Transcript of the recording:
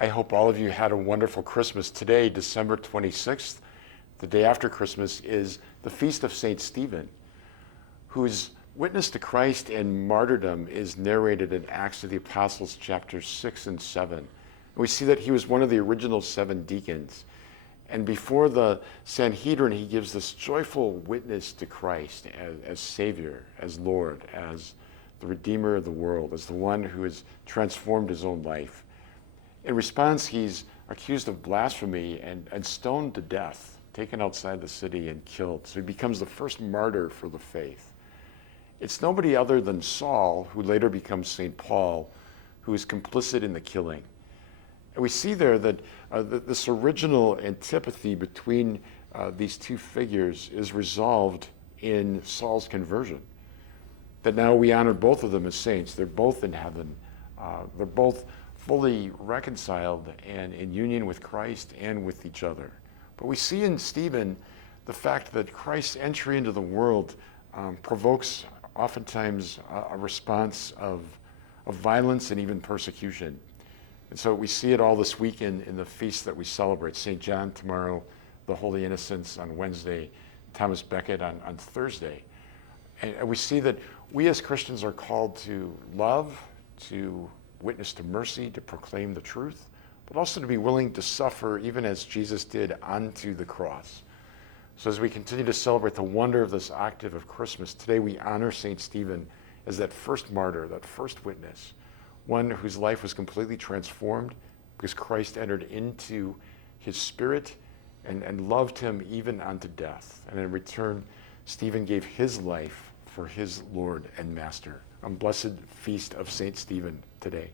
I hope all of you had a wonderful Christmas. Today, December 26th, the day after Christmas, is the feast of St. Stephen, whose witness to Christ and martyrdom is narrated in Acts of the Apostles chapters 6 and 7. And we see that he was one of the original 7 deacons. And before the Sanhedrin, he gives this joyful witness to Christ as Savior, as Lord, as the Redeemer of the world, as the one who has transformed his own life. In response, he's accused of blasphemy and stoned to death, taken outside the city and killed. So he becomes the first martyr for the faith. It's nobody other than Saul, who later becomes St. Paul, who is complicit in the killing. And we see there that this original antipathy between these two figures is resolved in Saul's conversion. That now we honor both of them as saints. They're both in heaven. They're both fully reconciled and in union with Christ and with each other. But we see in Stephen the fact that Christ's entry into the world provokes oftentimes a response of violence and even persecution. And so we see it all this week in the feasts that we celebrate. St. John tomorrow, the Holy Innocents on Wednesday, Thomas Becket on Thursday. And we see that we as Christians are called to love, to witness to mercy, to proclaim the truth, but also to be willing to suffer even as Jesus did onto the cross. So as we continue to celebrate the wonder of this octave of Christmas, today we honor St. Stephen as that first martyr, that first witness, one whose life was completely transformed because Christ entered into his spirit and loved him even unto death. And in return, Stephen gave his life for his Lord and Master. A blessed feast of St. Stephen today.